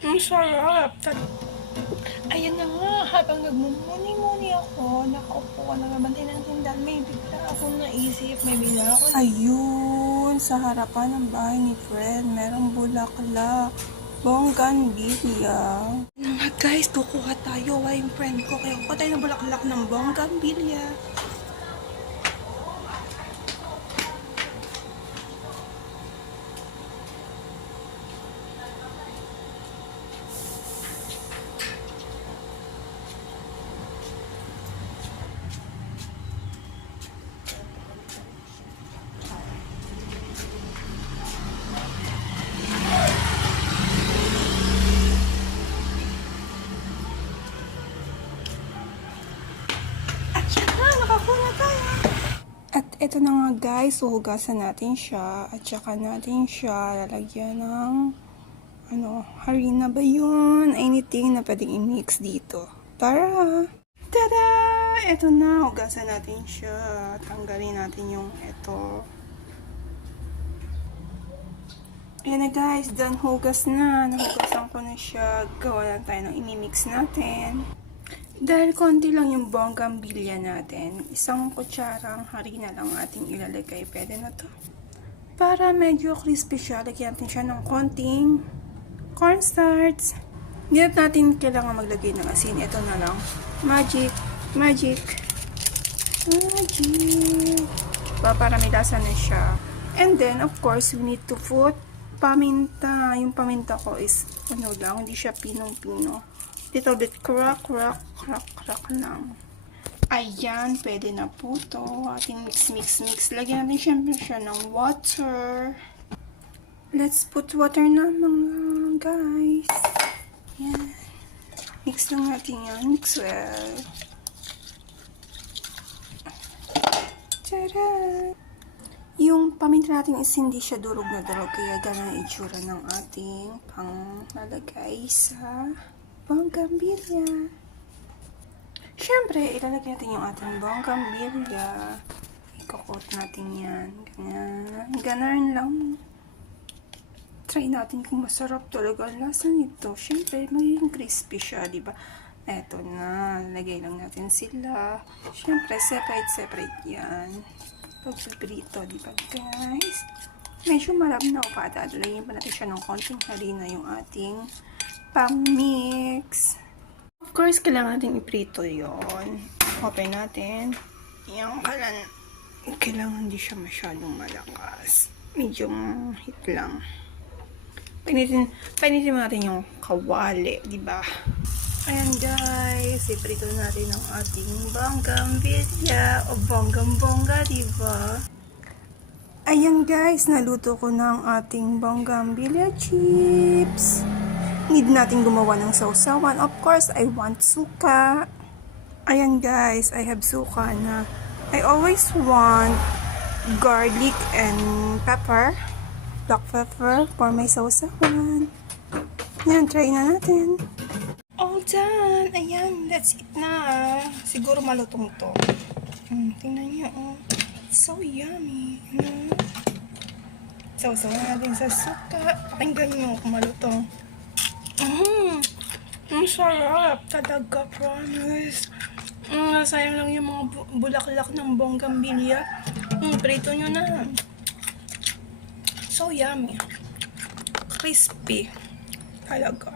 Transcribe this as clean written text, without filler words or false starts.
Ang sarap. Ayan na nga, habang nagmumuni-muni ako, nakaupo ko nagbabantay ng tindahan, may bigla akong naisip, may bigla ako. Ayun, sa harapan ng bahay ni Fred, merong bulaklak. Bongganbilya. Ano nga guys, kukuha tayo. Wala yung friend ko. Kaya kukuha tayo ng bulaklak ng bongganbilya. At ito na nga guys, huhugasan natin siya at saka natin siya lalagyan ng harina ba yun? Anything na pwedeng i-mix dito. Tara! Tada! Ito na, hugasan natin siya. Tanggalin natin yung ito. Ayan na guys, done hugas na. Nahugasan ko na siya. Gawa lang tayo ng imimix natin. Dahil konti lang yung bongganbilya natin, isang kutsarang harina lang ating ilalagay. Pwede na to. Para medyo crispy siya, lagyan natin siya ng konting cornstarch. Hindi natin kailangan maglagay ng asin. Ito na lang. Magic. Magic. Magic. Para may lasa na siya. And then, of course, we need to put paminta. Yung paminta ko is, lang, hindi siya pinong-pino. Little bit crack lang. Ayan, pwede na po to. Ating mix. Lagyan natin syempre siya ng water. Let's put water na mga guys. Ayan. Mix lang natin yan. Mix well. Tada! Yung paminta natin is hindi siya durog na durog. Kaya ganun ang itsura ng ating panglalagay sa bongganbilya. Siyempre, ilalagay natin yung ating bongganbilya. Ikakot natin yan. Ganun lang. Try natin kung masarap talaga ang lasa nito. Siyempre, magiging crispy siya, diba? Eto na. Lagay lang natin sila. Siyempre, separate yan. Pagpiprito, diba guys? Medyo marami na upada. Lagyan pa natin siya ng konting harina yung ating pang-mix. Of course, kailangan natin iprito yon. Open natin. Yung kailangan hindi siya masyadong malakas. Medium heat lang. Painitin natin yung kawali, diba? Ayan guys, iprito natin ang ating bongganbilya o bonggang-bongga, diba? Ayan guys, naluto ko na ang ating bongganbilya chips. Need natin gumawa ng sausawan. Of course, I want suka. Ayan guys, I have suka na. I always want garlic and pepper. Black pepper for my sausawan. Ayan, try na natin. All done. Ayan, that's it na. Siguro malutong to. Tingnan niyo, oh. So yummy. Sausawan natin sa suka. Pakinggan niyo kung malutong. Ang sarap talaga, promise. Sayang lang yung mga bulaklak ng bongganbilya. Prito nyo na. So yummy. Crispy. Talaga.